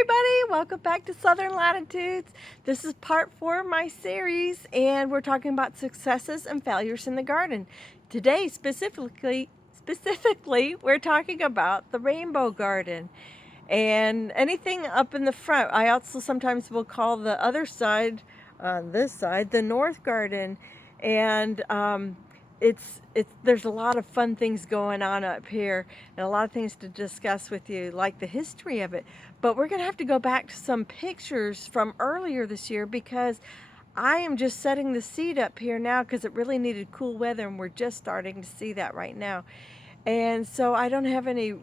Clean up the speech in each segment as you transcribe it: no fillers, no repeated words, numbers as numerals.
everybody, welcome back to Southern Latitudes. This is part 4 of my series, and we're talking about successes and failures in the garden. Today, specifically, we're talking about the rainbow garden and anything up in the front. I also sometimes will call the other side, on this side, the north garden, and it's there's a lot of fun things going on up here and a lot of things to discuss with you, like the history of it. But we're gonna have to go back to some pictures from earlier this year because I am just setting the seed up here now because it really needed cool weather, and we're just starting to see that right now. And so I don't have any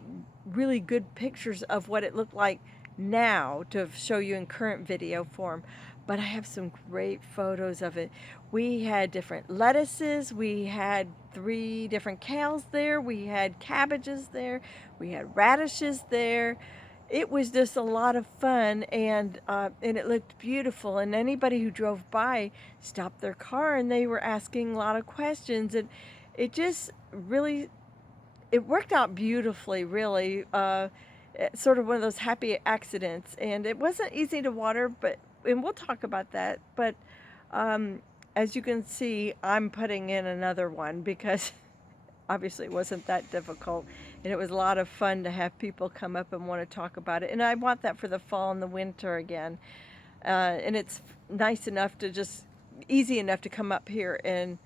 really good pictures of what it looked like now to show you in current video form, but I have some great photos of it. We had different lettuces, we had 3 different kales there, we had cabbages there, we had radishes there. It was just a lot of fun, and it looked beautiful, and anybody who drove by stopped their car and they were asking a lot of questions, and it just really, it worked out beautifully, really. It's sort of one of those happy accidents, and it wasn't easy to water, and we'll talk about that. But as you can see, I'm putting in another one because obviously it wasn't that difficult, and it was a lot of fun to have people come up and want to talk about it. And I want that for the fall and the winter again. And it's nice enough to just, easy enough to come up here and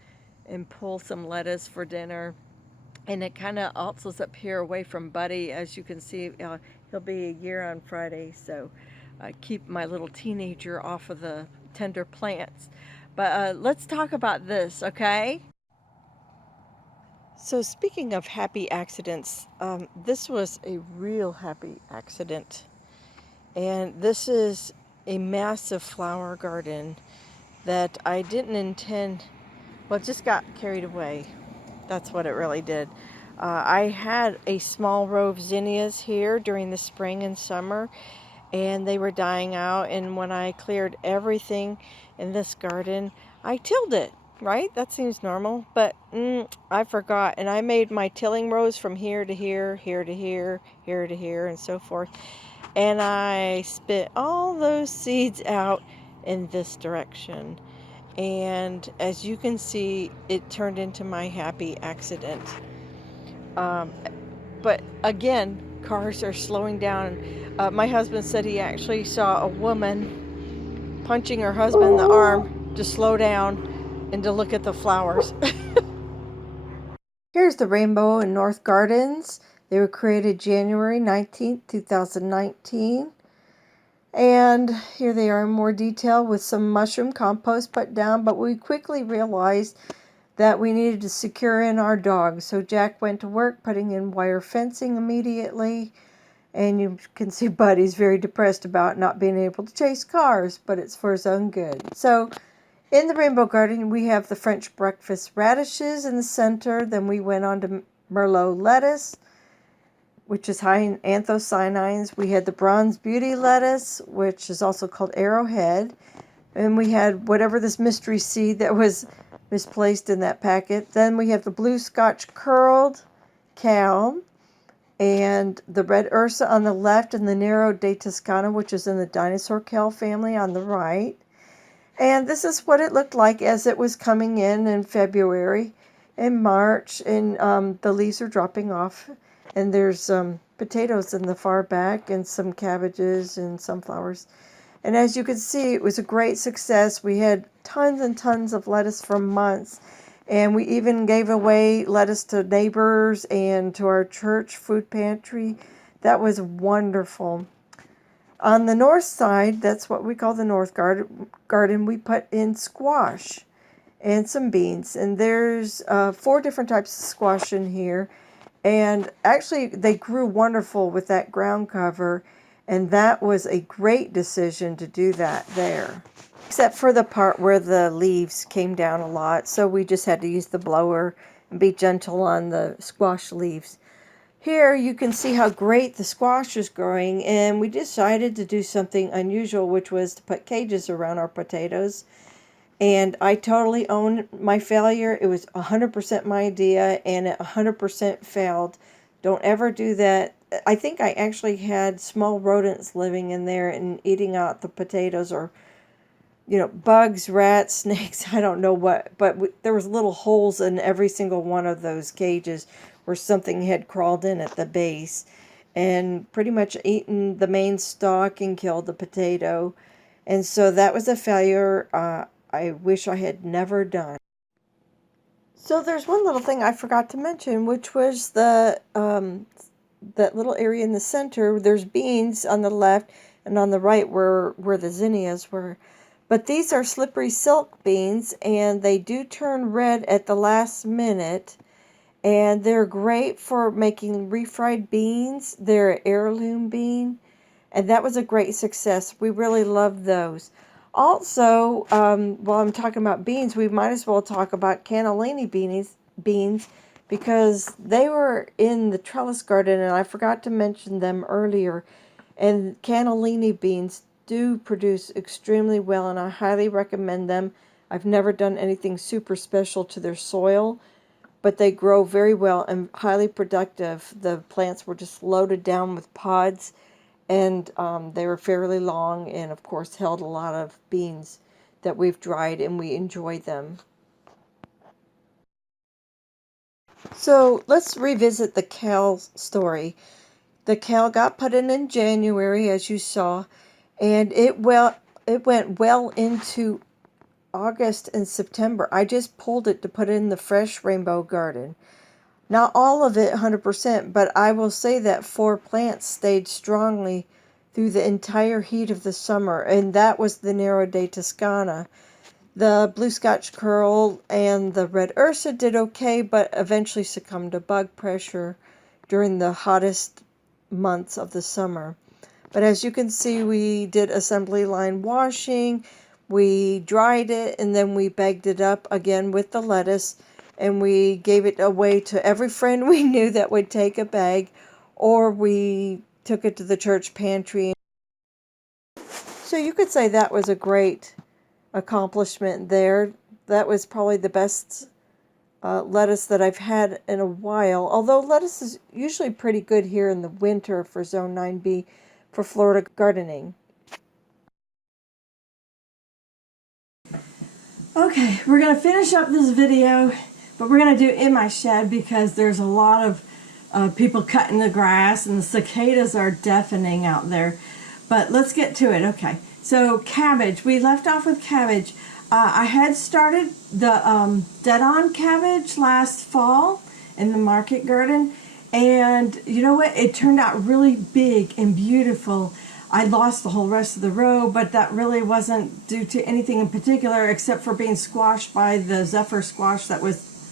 pull some lettuce for dinner. And it kind of also is up here away from Buddy. As you can see, he'll be a year on Friday, so I keep my little teenager off of the tender plants. But let's talk about this, okay? So speaking of happy accidents, this was a real happy accident. And this is a massive flower garden that I didn't intend, well, it just got carried away. That's what it really did. I had a small row of zinnias here during the spring and summer, and they were dying out. And when I cleared everything in this garden, I tilled it, right? That seems normal, but I forgot. And I made my tilling rows from here to here, here to here, here to here, and so forth. And I spit all those seeds out in this direction. And as you can see, it turned into my happy accident. But again, cars are slowing down. My husband said he actually saw a woman punching her husband in the arm to slow down and to look at the flowers. Here's the rainbow in North Gardens. They were created January 19th, 2019. And here they are in more detail with some mushroom compost put down, but we quickly realized that we needed to secure in our dogs. So Jack went to work putting in wire fencing immediately. And you can see Buddy's very depressed about not being able to chase cars, but it's for his own good. So in the rainbow garden, we have the French breakfast radishes in the center. Then we went on to Merlot lettuce, which is high in anthocyanins. We had the bronze beauty lettuce, which is also called arrowhead. And we had whatever this mystery seed that was misplaced in that packet. Then we have the blue Scotch curled Kale, and the red Ursa on the left, and the Nero de Toscana, which is in the dinosaur kale family, on the right. And this is what it looked like as it was coming in February and March, and the leaves are dropping off. And there's potatoes in the far back, and some cabbages and sunflowers. And as you can see, it was a great success. We had tons and tons of lettuce for months. And we even gave away lettuce to neighbors and to our church food pantry. That was wonderful. On the north side, that's what we call the north garden, we put in squash and some beans. And there's 4 different types of squash in here. And actually, they grew wonderful with that ground cover, and that was a great decision to do that there. Except for the part where the leaves came down a lot, so we just had to use the blower and be gentle on the squash leaves. Here you can see how great the squash is growing, and we decided to do something unusual, which was to put cages around our potatoes. And I totally own my failure. It was 100% my idea, and it 100% failed. Don't ever do that. I think I actually had small rodents living in there and eating out the potatoes, or bugs, rats, snakes, I don't know what, but there was little holes in every single one of those cages where something had crawled in at the base and pretty much eaten the main stalk and killed the potato. And so that was a failure I wish I had never done. So there's one little thing I forgot to mention, which was that little area in the center. There's beans on the left and on the right where the zinnias were. But these are slippery silk beans, and they do turn red at the last minute. And they're great for making refried beans. They're an heirloom bean, and that was a great success. We really loved those. Also, while I'm talking about beans, we might as well talk about cannellini beans, because they were in the trellis garden, and I forgot to mention them earlier. And cannellini beans do produce extremely well, and I highly recommend them. I've never done anything super special to their soil, but they grow very well and highly productive. The plants were just loaded down with pods, and they were fairly long, and of course held a lot of beans that we've dried, and we enjoyed them. So let's revisit the kale story. The kale got put in January, as you saw, and it went well into August and September. I just pulled it to put it in the fresh rainbow garden. Not all of it 100%, but I will say that 4 plants stayed strongly through the entire heat of the summer, and that was the Nero de Toscana. The blue Scotch curl and the red ursa did okay, but eventually succumbed to bug pressure during the hottest months of the summer. But as you can see, we did assembly line washing, we dried it, and then we bagged it up again with the lettuce, and we gave it away to every friend we knew that would take a bag, or we took it to the church pantry. So you could say that was a great accomplishment there. That was probably the best lettuce that I've had in a while, although lettuce is usually pretty good here in the winter for Zone 9B for Florida gardening. Okay, we're going to finish up this video, but we're going to do it in my shed because there's a lot of people cutting the grass, and the cicadas are deafening out there. But let's get to it. Okay, so cabbage. We left off with cabbage. I had started the dead-on cabbage last fall in the market garden, and you know what? It turned out really big and beautiful. I lost the whole rest of the row, but that really wasn't due to anything in particular except for being squashed by the zephyr squash that was,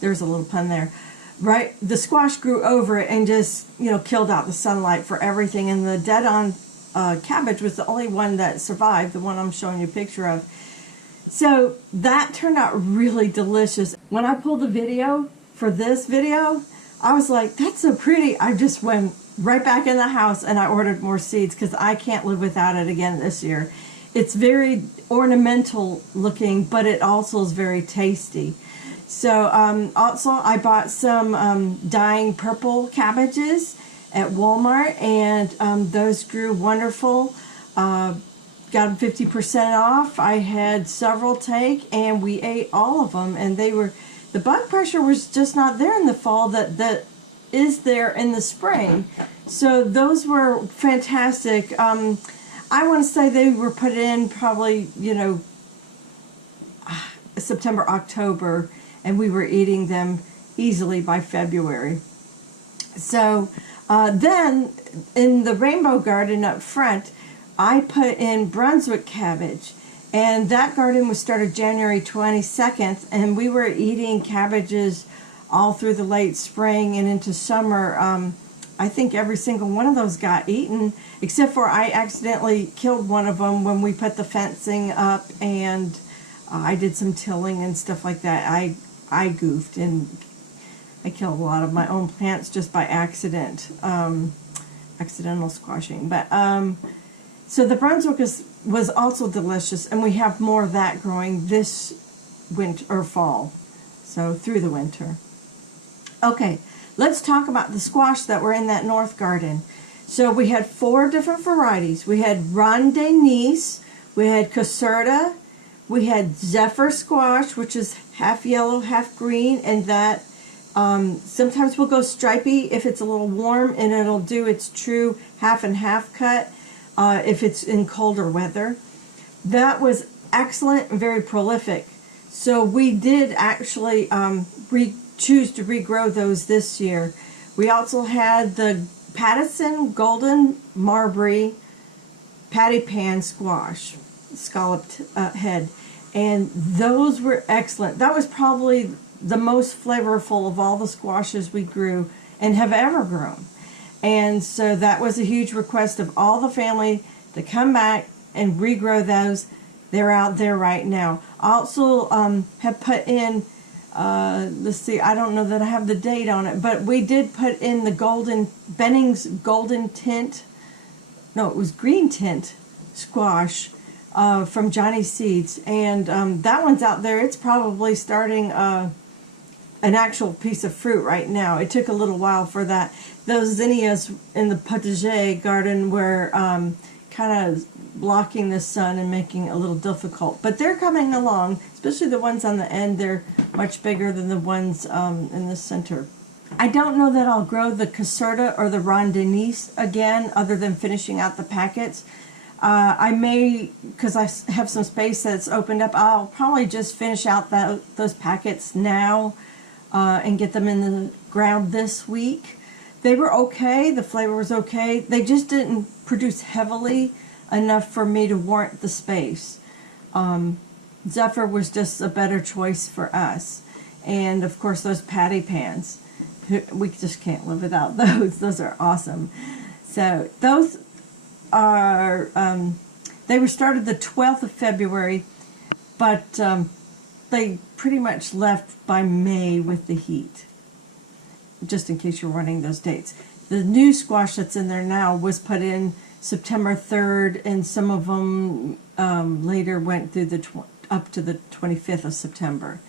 there's a little pun there, right? The squash grew over it and just, killed out the sunlight for everything, and the dead-on cabbage was the only one that survived, the one I'm showing you a picture of. So that turned out really delicious. When I pulled the video for this video, I was like, that's so pretty. I just went right back in the house and I ordered more seeds because I can't live without it again this year. It's very ornamental looking, but it also is very tasty. So also I bought some dying purple cabbages at Walmart, and those grew wonderful. Got them 50% off. I had several take, and we ate all of them, and the bug pressure was just not there in the fall that is there in the spring. So those were fantastic. I want to say they were put in probably, September, October, and we were eating them easily by February. So then in the rainbow garden up front, I put in Brunswick cabbage, and that garden was started January 22nd, and we were eating cabbages all through the late spring and into summer. I think every single one of those got eaten, except for I accidentally killed one of them when we put the fencing up, and I did some tilling and stuff like that. I goofed, and I killed a lot of my own plants just by accident, accidental squashing. But so the Brunswick was also delicious, and we have more of that growing this winter or fall, so through the winter. Okay, let's talk about the squash that were in that north garden. So we had 4 different varieties. We had Ronde-Nice, we had Caserta, we had Zephyr squash, which is half yellow, half green, and that sometimes will go stripy if it's a little warm, and it'll do its true half and half cut if it's in colder weather. That was excellent and very prolific. So we did actually choose to regrow those this year. We also had the Pattison Golden Marbury Patty Pan squash, scalloped head, and those were excellent. That was probably the most flavorful of all the squashes we grew and have ever grown. And so that was a huge request of all the family to come back and regrow those. They're out there right now. I also have put in, let's see, I don't know that I have the date on it, but we did put in the Benning's Golden Tint, no, it was Green Tint squash from Johnny Seeds. And that one's out there. It's probably starting an actual piece of fruit right now. It took a little while for that. Those zinnias in the Poteger garden were kind of blocking the sun and making it a little difficult. But they're coming along, especially the ones on the end. They're much bigger than the ones in the center. I don't know that I'll grow the Caserta or the Ronde-Nice again, other than finishing out the packets. I may, because I have some space that's opened up, I'll probably just finish out those packets now and get them in the ground this week. They were okay. The flavor was okay. They just didn't produce heavily enough for me to warrant the space. Zephyr was just a better choice for us. And of course those patty pans. We just can't live without those. Those are awesome. So those are, they were started the 12th of February, but they pretty much left by May with the heat, just in case you're running those dates. The new squash that's in there now was put in September 3rd, and some of them later went through up to the 25th of September.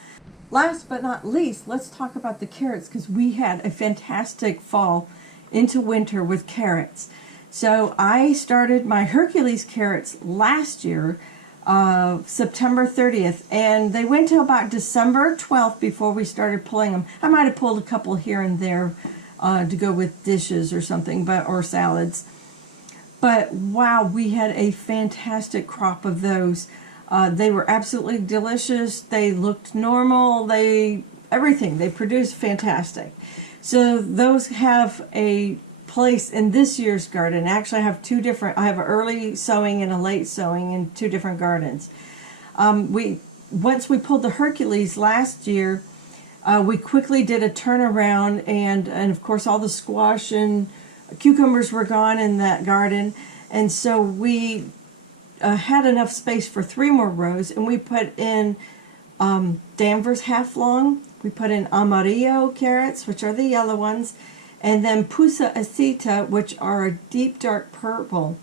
Last but not least, let's talk about the carrots, because we had a fantastic fall into winter with carrots. So I started my Hercules carrots last year, September 30th, and they went till about December 12th before we started pulling them. I might have pulled a couple here and there to go with dishes or something, or salads. But wow, we had a fantastic crop of those. They were absolutely delicious. They looked normal. Everything. They produced fantastic. So those have a place in this year's garden. Actually, I have two different. I have an early sowing and a late sowing in 2 different gardens. Once we pulled the Hercules last year, we quickly did a turnaround, and of course all the squash and cucumbers were gone in that garden, and so we had enough space for 3 more rows, and we put in Danvers half long. We put in Amarillo carrots, which are the yellow ones, and then Pusa Aceta, which are a deep dark purple.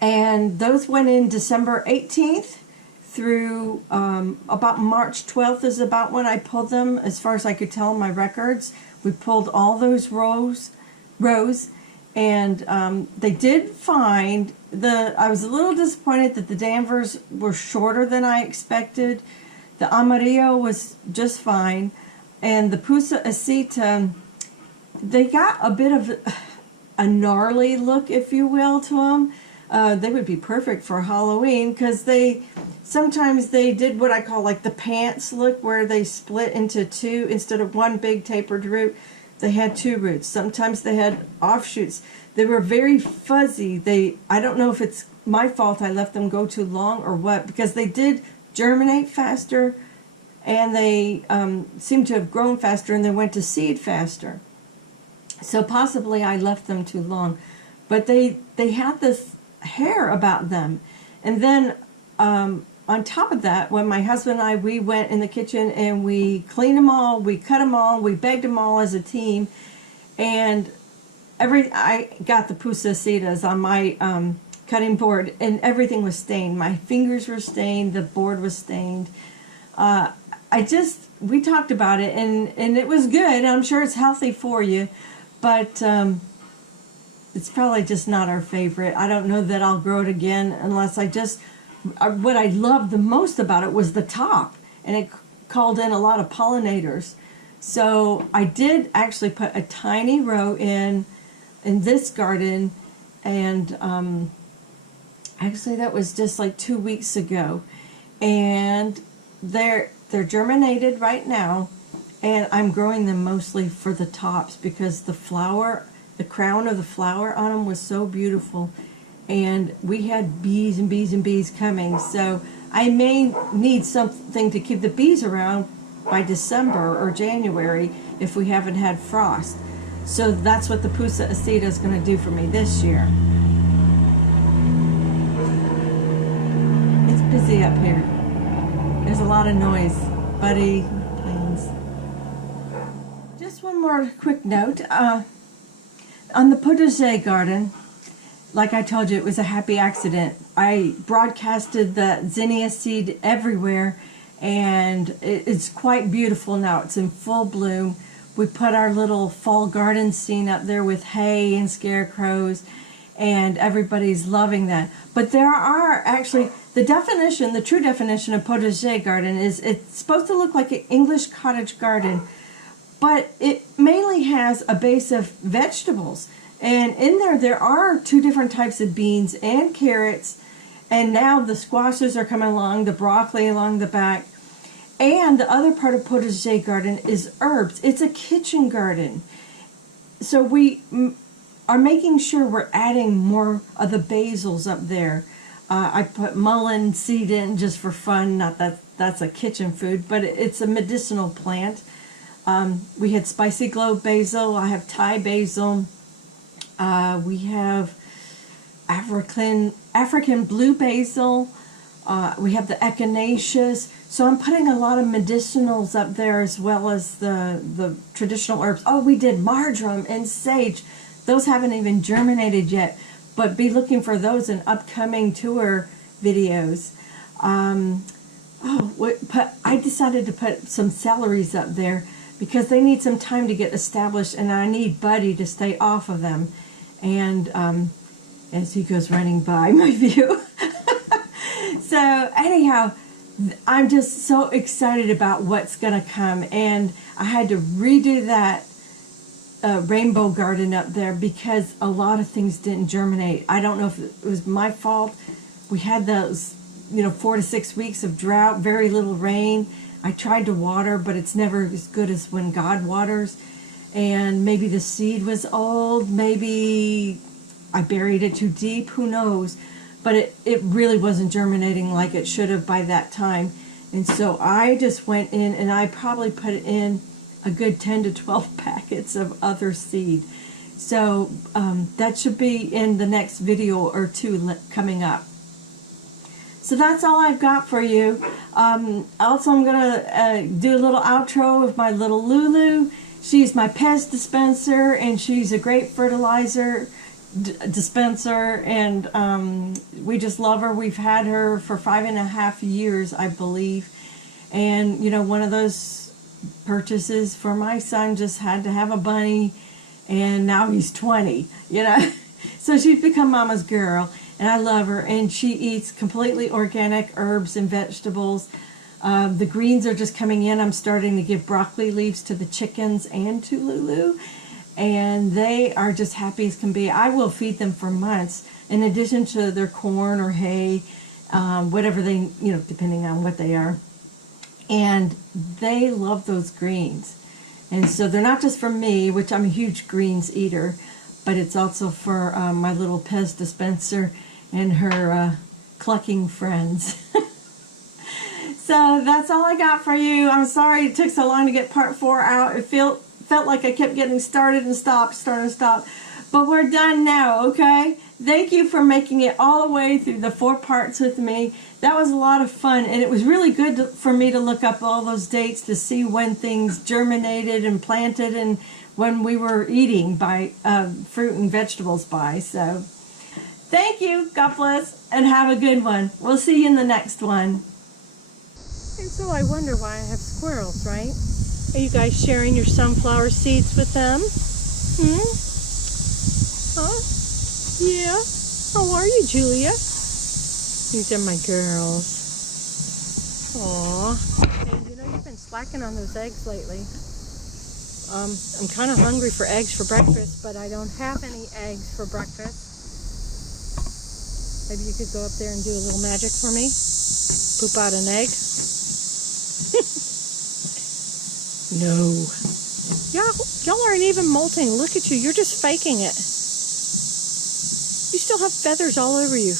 And those went in December 18th through about March 12th is about when I pulled them, as far as I could tell in my records. We pulled all those rows, and they did find I was a little disappointed that the Danvers were shorter than I expected. The Amarillo was just fine, and the Pusa Aceta, they got a bit of a gnarly look, if you will, to them. They would be perfect for Halloween, because sometimes they did what I call like the pants look, where they split into 2 instead of 1 big tapered root. They had 2 roots. Sometimes they had offshoots. They were very fuzzy. I don't know if it's my fault I left them go too long or what, because they did germinate faster, and they seemed to have grown faster, and they went to seed faster. So possibly I left them too long. But they had this hair about them. And then on top of that, when my husband and we went in the kitchen and we cleaned them all, we cut them all, we bagged them all as a team, and I got the pusacetas on my cutting board, and everything was stained. My fingers were stained, the board was stained. we talked about it, and it was good. I'm sure it's healthy for you, but it's probably just not our favorite. I don't know that I'll grow it again unless what I loved the most about it was the top, and it called in a lot of pollinators. So I did actually put a tiny row in this garden, and actually that was just like 2 weeks ago, and they're germinated right now, and I'm growing them mostly for the tops because the crown of the flower on them was so beautiful, and we had bees and bees and bees coming, so I may need something to keep the bees around by December or January if we haven't had frost. So that's what the Pusa Acida is going to do for me this year. It's busy up here. There's a lot of noise. Buddy, planes. Just one more quick note. On the Poteger garden, like I told you, it was a happy accident. I broadcasted the zinnia seed everywhere, and it's quite beautiful now. It's in full bloom. We put our little fall garden scene up there with hay and scarecrows, and everybody's loving that. But there are actually, the true definition of Poteger garden is it's supposed to look like an English cottage garden, but it mainly has a base of vegetables. And in there are 2 different types of beans and carrots, and now the squashes are coming along, the broccoli along the back. And the other part of Poteger garden is herbs. It's a kitchen garden. So we are making sure we're adding more of the basils up there. I put mullein seed in just for fun. Not that that's a kitchen food, but it's a medicinal plant. We had spicy glow basil. I have Thai basil. We have African blue basil. We have the echinaceas. So I'm putting a lot of medicinals up there as well as the traditional herbs. Oh, we did marjoram and sage. Those haven't even germinated yet, but be looking for those in upcoming tour videos. I decided to put some celeries up there because they need some time to get established, and I need Buddy to stay off of them. And as he goes running by my view. So anyhow, I'm just so excited about what's going to come, and I had to redo that rainbow garden up there because a lot of things didn't germinate. I don't know if it was my fault. We had those 4 to 6 weeks of drought, very little rain. I tried to water, but it's never as good as when God waters. And maybe the seed was old, maybe I buried it too deep, who knows. But it really wasn't germinating like it should have by that time. And so I just went in and I probably put in a good 10 to 12 packets of other seed. So that should be in the next video or 2 coming up. So that's all I've got for you. Also, I'm going to do a little outro with my little Lulu. She's my pest dispenser, and she's a great fertilizer dispenser, and we just love her. We've had her for 5.5 years, I believe. And, one of those purchases for my son just had to have a bunny, and now he's 20, So she's become mama's girl, and I love her, and she eats completely organic herbs and vegetables. The greens are just coming in. I'm starting to give broccoli leaves to the chickens and to Lulu, and they are just happy as can be. I will feed them for months, in addition to their corn or hay, whatever they, depending on what they are. And they love those greens. And so they're not just for me, which I'm a huge greens eater, but it's also for my little pest dispenser and her clucking friends. So that's all I got for you. I'm sorry it took so long to get part 4 out. It felt like I kept getting started and stopped, started and stopped. But we're done now, okay? Thank you for making it all the way through the 4 parts with me. That was a lot of fun, and it was really good for me to look up all those dates to see when things germinated and planted and when we were eating by fruit and vegetables by. So thank you, God bless, and have a good one. We'll see you in the next one. And so I wonder why I have squirrels, right? Are you guys sharing your sunflower seeds with them? Hmm? Huh? Yeah? How are you, Julia? These are my girls. Aww. Hey, you know, you've been slacking on those eggs lately. I'm kind of hungry for eggs for breakfast, but I don't have any eggs for breakfast. Maybe you could go up there and do a little magic for me? Poop out an egg? No. Y'all aren't even molting. Look at you. You're just faking it. You still have feathers all over you.